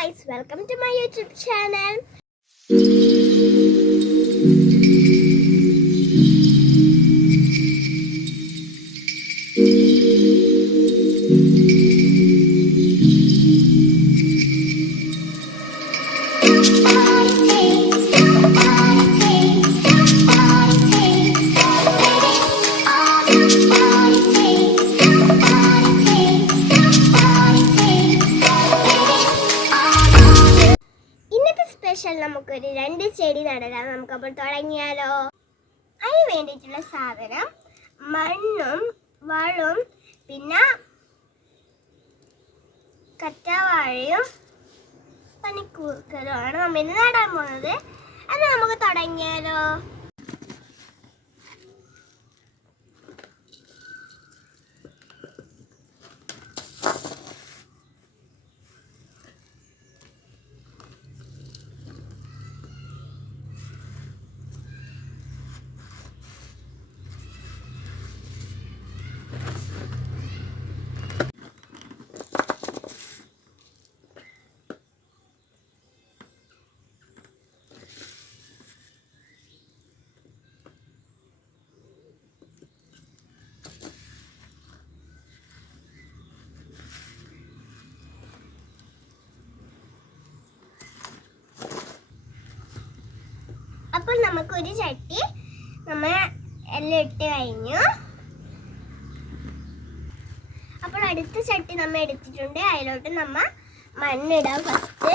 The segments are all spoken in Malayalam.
guys, welcome to my YouTube channel. നമുക്കൊരു 2 ചെടി നടണം. നമുക്കപ്പോൾ തുടങ്ങിയാലോ? അതിന് വേണ്ടിയിട്ടുള്ള സാധനം മണ്ണും വളവും പിന്നെ കറ്റാവാഴയും പനിക്കൂർക്കലുമാണ് നമ്മൾ ഇന്ന് നടാൻ പോകുന്നത്. അത് നമുക്ക് തുടങ്ങിയാലോ? അപ്പോൾ നമുക്കൊരു ചട്ടി നമ്മൾ എല്ലാം ഇട്ട് കഴിഞ്ഞു. അപ്പോൾ അടുത്ത ചട്ടി നമ്മൾ എടുത്തിട്ടുണ്ട്. അതിലോട്ട് നമ്മൾ മണ്ണിടാം ഫസ്റ്റ്.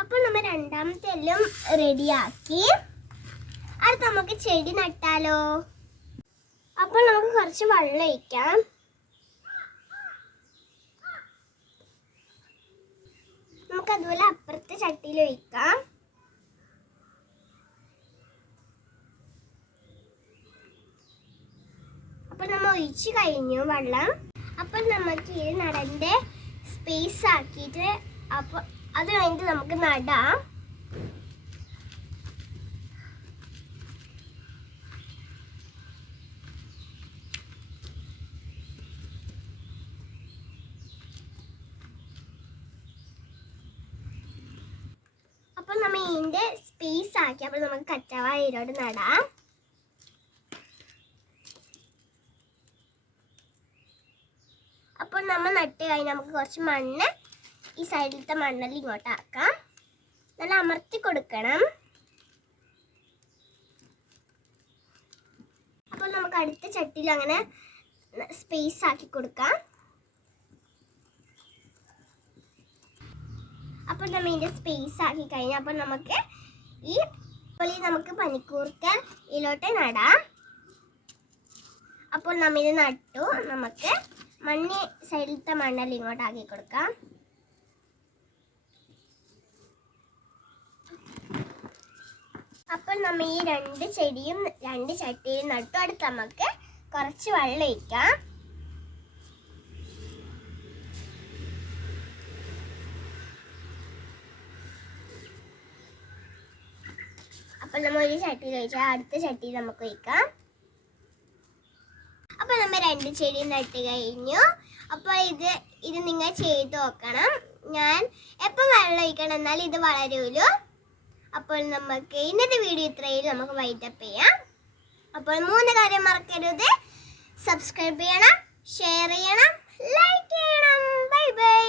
അപ്പോൾ നമ്മൾ രണ്ടാമത്തെ എല്ലാം റെഡിയാക്കി. അടുത്ത് നമുക്ക് ചെടി നട്ടാലോ? അപ്പോൾ നമുക്ക് കുറച്ച് വെള്ളം ഒഴിക്കാം. നമുക്ക് അതുപോലെ അപ്പുറത്തെ ചട്ടിയിൽ ഒഴിക്കാം. അപ്പോൾ നമ്മൾ ഒഴിച്ച് കഴിഞ്ഞു വെള്ളം. അപ്പോൾ നമുക്ക് ഇത് നടന്റെ സ്പേസ് ആക്കിയിട്ട് അപ്പോൾ അത് കഴിഞ്ഞിട്ട് നമുക്ക് നടാം. അപ്പോൾ നമ്മൾ ഇതിൻ്റെ സ്പേസ് ആക്കി. അപ്പോൾ നമുക്ക് കറ്റാവാഴയിലോട്ട് നടാം. അപ്പോൾ നമ്മൾ നട്ട് കഴിഞ്ഞ് നമുക്ക് കുറച്ച് മണ്ണ് ഈ സൈഡിലത്തെ മണ്ണെല്ലാം ഇങ്ങോട്ട് ആക്കാം. നല്ല അമർത്തി കൊടുക്കണം. അപ്പോൾ നമുക്ക് അടുത്ത ചട്ടിയിൽ അങ്ങനെ സ്പേസ് ആക്കി കൊടുക്കാം. അപ്പോൾ നമ്മൾ ഇതിൻ്റെ സ്പേസ് ആക്കി കഴിഞ്ഞാൽ അപ്പോൾ നമുക്ക് നമുക്ക് പനിക്കൂർക്കൽ ഇതിലോട്ട് നടാം. അപ്പോൾ നമ്മൾ ഇത് നട്ടു. നമുക്ക് സൈഡിലത്തെ മണ്ണെല്ലാം ഇങ്ങോട്ട് ആക്കി കൊടുക്കാം. അപ്പോൾ നമ്മൾ ഈ 2 ചെടിയും 2 ചട്ടിയും നട്ടു. അടുത്ത് നമുക്ക് കുറച്ച് വെള്ളം ഒഴിക്കാം. അപ്പോൾ നമ്മൾ ഒരു ചട്ടിയിൽ ഒഴിച്ചാൽ അടുത്ത ചട്ടിയിൽ നമുക്ക് ഒഴിക്കാം. അപ്പോൾ നമ്മൾ 2 ചെടി നട്ട് കഴിഞ്ഞു. അപ്പോൾ ഇത് നിങ്ങൾ ചെയ്ത് നോക്കണം. ഞാൻ എപ്പോൾ വെള്ളം ഒഴിക്കണം എന്നാൽ ഇത് വളരുമല്ലോ. അപ്പോൾ നമുക്ക് ഇന്നത്തെ വീഡിയോ ഇത്രയും നമുക്ക് വൈൻഡപ്പ് ചെയ്യാം. അപ്പോൾ 3 കാര്യം മറക്കരുത്. സബ്സ്ക്രൈബ് ചെയ്യണം, ഷെയർ ചെയ്യണം, ലൈക്ക് ചെയ്യണം. Bye bye.